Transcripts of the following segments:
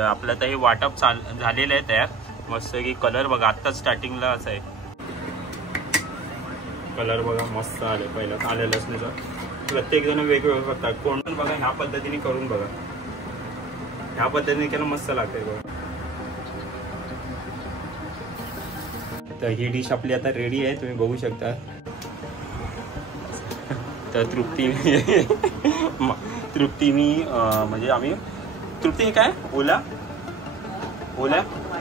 तर आपलं आता हे वाटप झालेलं आहे तयार. मस्त की कलर बघा, आत्ताच स्टार्टिंगला असं आहे. कलर बघा मस्त आले, पहिलं आलेलं असण्याचा. प्रत्येक जण वेगवेगळं करतात. कोण पण बघा ह्या पद्धतीने करून बघा, ह्या पद्धतीने केलं मस्त लागतंय बघा. तर ही डिश आपली आता रेडी आहे, तुम्ही बघू शकता. तर तृप्तीने म्हणजे आम्ही तृप्ती काय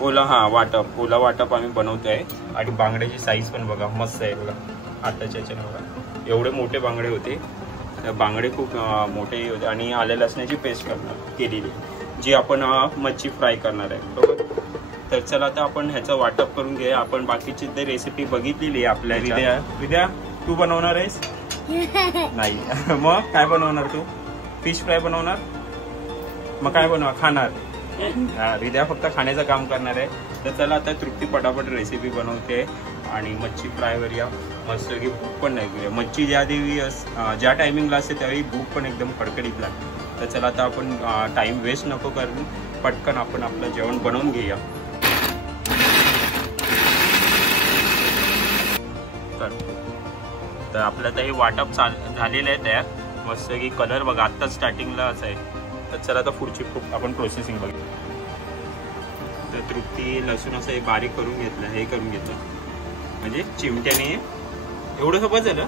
ओला हा वाटप, ओला वाटप आम्ही बनवतोय. आणि बांगड्याची साईज पण बघा मस्त आहे बघा. आताच्या याच्याने बघा एवढे मोठे बांगडे होते. बांगडे खूप मोठे होते. आणि आल्या लसणाची पेस्ट केलेली जी आपण मच्छी फ्राय करणार आहे, बरोबर. तर चला आता आपण ह्याचं वाटप करून घे. आपण बाकीची ते रेसिपी बघितलेली आहे आपल्या. विद्या तू बनवणार आहेस? नाही. मग काय बनवणार तू? फिश फ्राय बनवणार? मग काय बनवा खाणार? विद्या फक्त खाण्याचं काम करणार आहे. तर चला आता तृप्ती पटापट रेसिपी बनवते आणि मच्छी फ्रायवर या. मस्त की भूक पण नाही. मच्छी ज्या टायमिंगला असते त्यावेळी भूक पण एकदम कडकडीत लागते. तर चला आता आपण टाइम वेस्ट नको करून पटकन आपण आपलं जेवण बनवून घेऊया. तर आपलं आता हे वाटप झालेलं आहे तयार. मस्त की कलर बघा, आत्ताच स्टार्टिंगला असं आहे. तर चला आता पुढची आपण प्रोसेसिंग बघू. तर तृप्ती लसूण असं हे बारीक करून घेतलं, हे करून घेतलं म्हणजे चिमट्याने. एवढं सोपं झालं.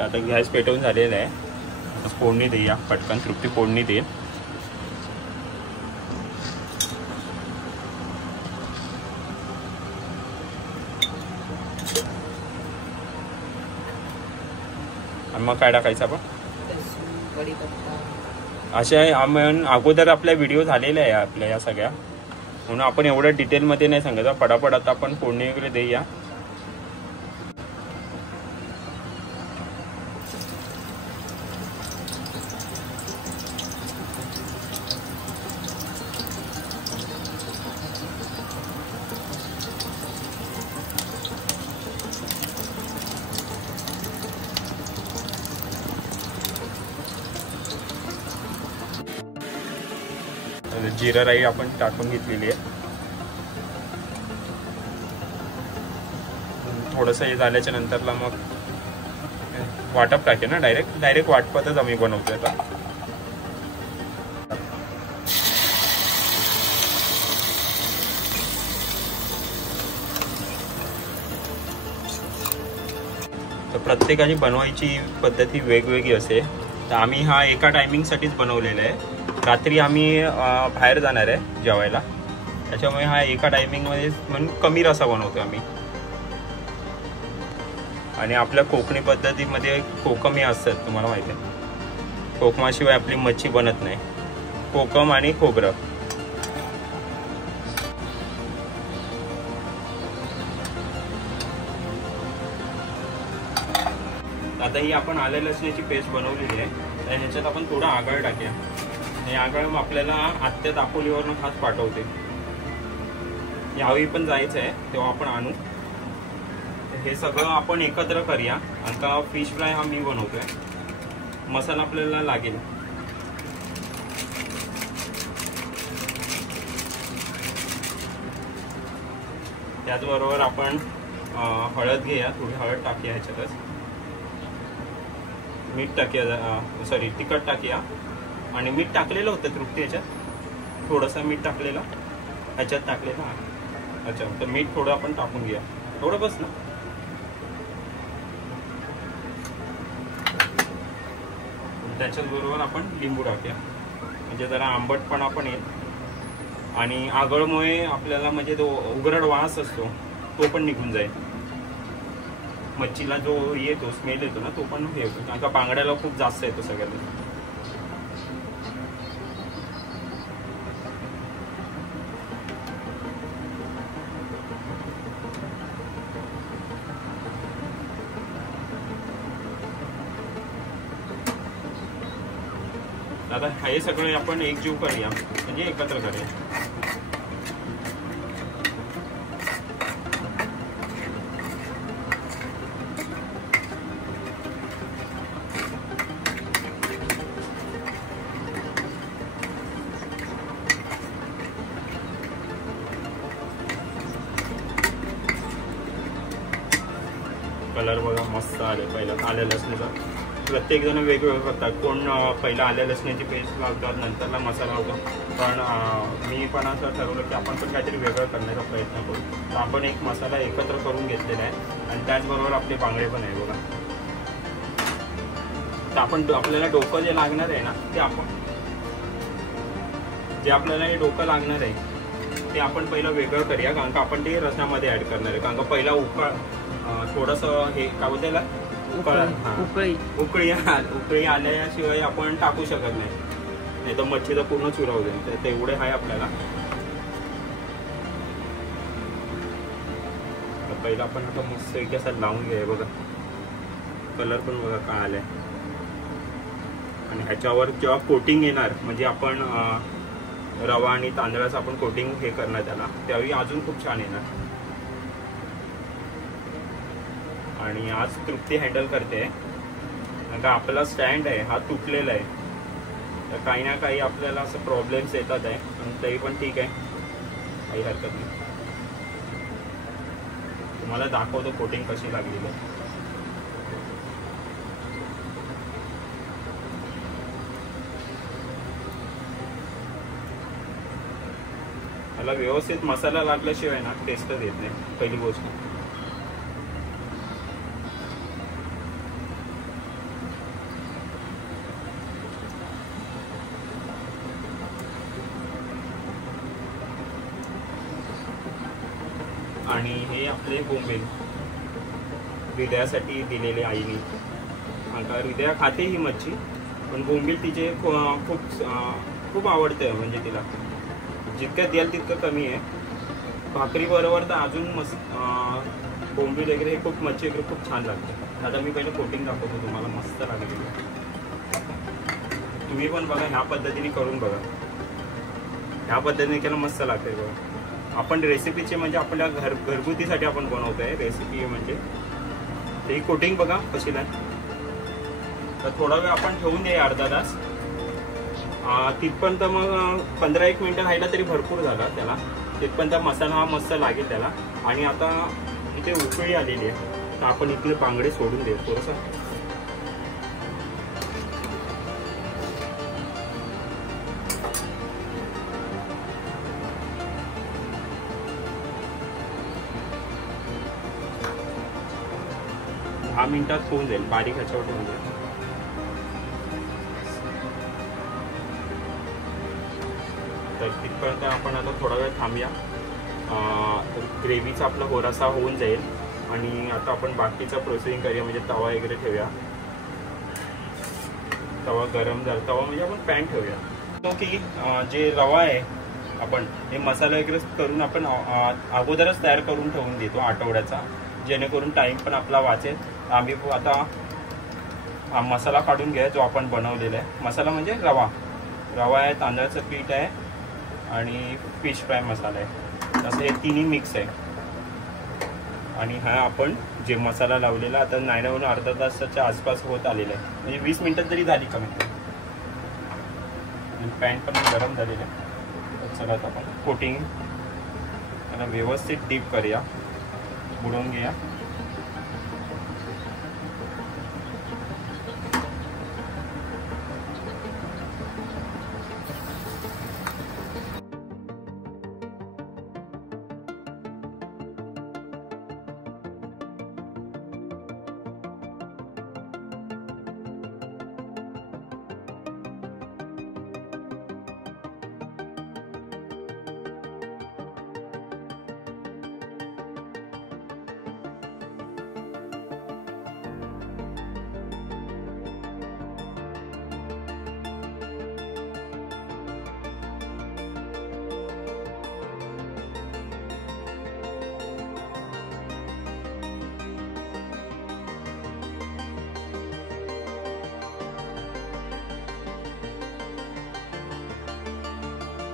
आता गॅस पेटवून झालेला आहे. फोडणी देऊया पटकन. तृप्ती फोडणी देईल. मग काय टाकायचं आपण? अशा आपण अगोदर आपल्या व्हिडिओ झालेला आहे आपल्या या सगळ्या, म्हणून आपण एवढं डिटेलमध्ये नाही सांगायचं. पटापट आता आपण फोडणी वगैरे देऊया. जिरा राई आपण टाकून घेतलेली आहे. थोडंसं हे झाल्याच्या नंतरला मग वाटप टाके ना. डायरेक्ट वाटपातच आम्ही बनवतोय आता. तर प्रत्येकाची बनवायची पद्धती वेगवेगळी असते. तर आम्ही हा एका टायमिंगसाठीच बनवलेला आहे. रात्री आम्ही बाहेर जाणार आहे जेवायला, त्याच्यामुळे हा एका टायमिंगमध्ये म्हणून कमी रसा बनवतो आम्ही. आणि आपल्या कोकणी पद्धतीमध्ये कोकम हे असतात, तुम्हाला माहिती आहे. कोकमाशिवाय आपली मच्छी बनत नाही. कोकम आणि खोबरं. आता ही आपण आलं लसणाची पेस्ट बनवलेली आहे. तर ह्याच्यात आपण थोडं आगळ टाकूया. हे आगळ आपल्याला आत्या दापोलीवरनं खास पाठवते. यावेळी पण जायचं आहे तेव्हा आपण आणू. हे सगळं आपण एकत्र करूया. आता फिश फ्राय हा मी बनवतोय. मसाला आपल्याला लागेल. त्याचबरोबर आपण हळद घेऊया. थोडी हळद टाकूया ह्याच्यातच. मीठ टाकूया, तिखट टाकूया. आणि मीठ टाकलेलं होतं तृप्ती ह्याच्यात. थोडंसं मीठ टाकलेलं ह्याच्यात टाकलेलं. अच्छा, तर मीठ थोडं आपण टाकून घ्या. थोडं बस ना. त्याच्याच बरोबर आपण लिंबू टाकूया, म्हणजे जरा आंबटपणा पण येईल. आणि आगळमुळे आपल्याला म्हणजे तो उग्रट वास असतो तो पण निघून जाईल. मच्छीला जो येतो स्मेल येतो ना तो पण हे होतो. कारण का बांगड्याला खूप जास्त येतो सगळ्यात. आता हे सगळं आपण एकजीव करूया, म्हणजे एकत्र करूया. कलर बघा मस्त आले. पहिला आल्या लसणीचा प्रत्येक जण वेगवेगळं करतात. कोण पहिला आल्या लसणीची पेस्ट लावतात, नंतरला मसाला लावतात. पण मी पण असं ठरवलं की आपण पण काहीतरी वेगळं करण्याचा प्रयत्न करू. तर आपण एक मसाला एकत्र करून घेतलेला आहे आणि त्याचबरोबर आपले बांगडे पण आहे बघा. तर आपण आपल्याला डोकं जे लागणार आहे ना ते आपण जे आपल्याला हे डोकं लागणार आहे ते आपण पहिलं वेगळं करूया. कारण का आपण ते रसामध्ये ऍड करणार आहे. कारण का पहिला थोडंसं हे काय बोलते त्याला उकळी आल्याशिवाय आपण टाकू शकत नाही तर मच्छीचा पूर्ण चुराव जाईल. तर तेवढे आहे आपल्याला. पहिला आपण आता मस्त एक असा लावून घ्या बघा. कलर पण बघा काय आलाय. आणि ह्याच्यावर जेव्हा कोटिंग येणार म्हणजे आपण रवा आणि तांदळाचं आपण कोटिंग हे करणार त्याला, त्यावेळी अजून खूप छान येणार. आणि आज तृप्ती हँडल करते कारण का आपला स्टँड आहे हा तुटलेला आहे. तर काही ना काही आपल्याला असं प्रॉब्लेम्स येतात आहे. पण तरी पण ठीक आहे, काही हरकत नाही. तुम्हाला दाखवतो कोटिंग कशी लागलेली आहे. त्याला व्यवस्थित मसाला लागल्याशिवाय ना टेस्टच येत नाही पहिली गोष्ट. आणि हे आपले बोंबील हृदयासाठी दिलेले आईने. आता हृदया खाते ही मच्छी पण बोंबील तिचे खूप आवडते. म्हणजे तिला जितकं द्याल तितकं कमी आहे. भाकरी बरोबर तर अजून मस्त बोंबील वगैरे खूप मच्छी वगैरे खूप छान लागते. आता मी पहिले कोटिंग दाखवतो तुम्हाला मस्त लागेल. तुम्ही पण बघा ह्या पद्धतीने करून बघा. ह्या पद्धतीने केलं मस्त लागते बघा. आपण रेसिपीचे म्हणजे आपल्या घरगुतीसाठी आपण बनवतोय रेसिपी म्हणजे ते कोटिंग बघा कशी नाही. तर थोडा वेळ आपण ठेवून द्या अर्धा तास. तिथपर्यंत मग 15-1 मिनिटं राहिला तरी भरपूर झाला त्याला. तिथपर्यंत मसाला हा मस्त लागेल त्याला. आणि आता इथे उकळी आलेली आहे तर आपण इथले बांगडे सोडून देऊ थोडंसं. दहा मिनिटात होऊन जाईल. बारीक ह्याच्यावर होऊन जाईल. तर तिथपर्यंत आपण आता थोडा वेळ थांबूया. ग्रेव्हीचा आपला होरासा होऊन जाईल. आणि आता आपण बाकीचा प्रोसेसिंग करूया. म्हणजे तवा वगैरे ठेवूया. तवा गरम झाला. तवा म्हणजे आपण पॅन ठेवूया. की जे रवा आहे आपण हे मसाला वगैरे करून आपण अगोदरच तयार करून ठेवून देतो आठवड्याचा, जेणेकरून टाईम पण आपला वाचेल. आम्ही आता मसाला काढून घ्या जो आपण बनवलेला आहे. मसाला म्हणजे रवा आहे, तांदळाचं पीठ आहे आणि फिश फ्राय मसाला आहे. असं हे तिन्ही मिक्स आहे. आणि हा आपण जे मसाला लावलेला आता नायनावरून अर्धा तासाच्या आसपास होत आलेला आहे. म्हणजे 20 मिनिटं तरी झाली कमीत कमी. आणि पॅन पण गरम झालेलं आहे. तर चला आता आपण कोटिंग त्याला व्यवस्थित डीप करूया, बुडवून घेऊया.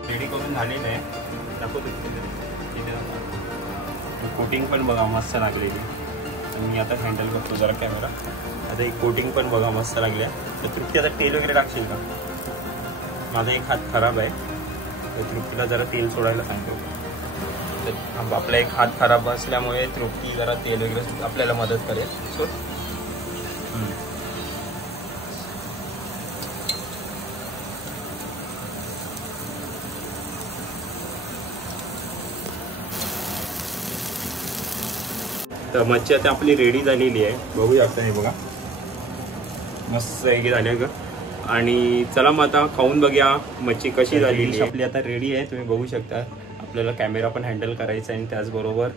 रेडी करून झालेलं आहे. दाखवतो कोटिंग पण बघा मस्त लागलेली. आणि मी आता हँडल करतो जरा कॅमेरा. आता एक कोटिंग पण बघा मस्त लागल्या. तर तृप्ती आता तेल वगैरे टाकशील का? माझा एक हात खराब आहे तर तृप्तीला जरा तेल सोडायला सांगतो. तर आपला एक हात खराब असल्यामुळे तृप्ती जरा तेल वगैरे आपल्याला मदत करेल. सो तर मच्छी आता आपली रेडी झालेली आहे, बघू शकता. हे बघा मस्त हे झाली आहे. आणि चला मग आता खाऊन बघूया मच्छी कशी झालेली. आपली आता रेडी आहे, तुम्ही बघू शकता. आपल्याला कॅमेरा पण हँडल करायचा आहे आणि त्याचबरोबर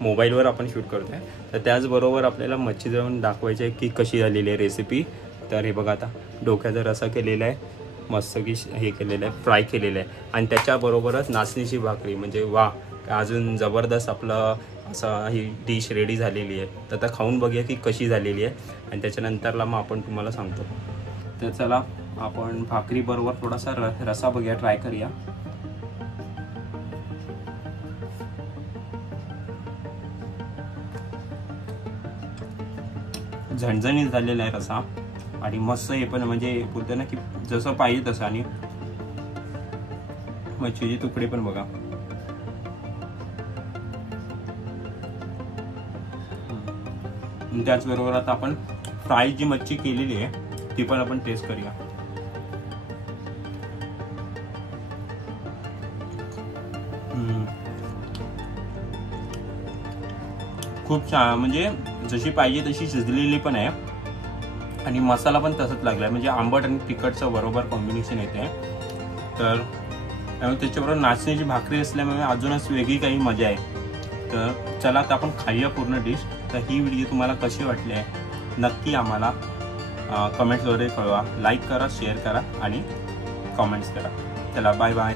मोबाईलवर आपण शूट करतो आहे. तर त्याचबरोबर आपल्याला मच्छी जाऊन दाखवायची आहे की कशी झालेली आहे रेसिपी. तर हे बघा, आता डोक्याचा रसा केलेला आहे, मस्त की हे केलेलं आहे, फ्राय केलेलं आहे. आणि त्याच्याबरोबरच नाचणीची भाकरी, म्हणजे वा अजून जबरदस्त आपलं असं ही डिश रेडी झालेली आहे. तर आता खाऊन बघूया की कशी झालेली आहे आणि त्याच्यानंतरला मग आपण तुम्हाला सांगतो. तर चला आपण भाकरी बरोबर थोडासा रसा बघूया, ट्राय करूया. झणझणीत झालेला आहे रसा आणि मस्त हे पण म्हणजे बोलतो ना की जसं पाहिजे तसं. आणि मच्छीचे तुकडे पण बघा. त्याचबरोबर आता आपण फ्राय जी मच्छी केलेली आहे ती पण आपण टेस्ट करूया. खूप छान, म्हणजे जशी पाहिजे तशी शिजलेली पण आहे आणि मसाला पण तसंच लागला आहे. म्हणजे आंबट आणि तिखटचं बरोबर कॉम्बिनेशन येते. तर त्याच्याबरोबर नाचणीची भाकरी असल्यामुळे अजूनच वेगळी काही मजा आहे. तर चला आता आपण खाऊया पूर्ण डिश. तर ही व्हिडिओ तुम्हाला कशी वाटली आहे नक्की आम्हाला कमेंट्सद्वारे कळवा. लाईक करा, शेअर करा आणि कमेंट्स करा. चला बाय बाय.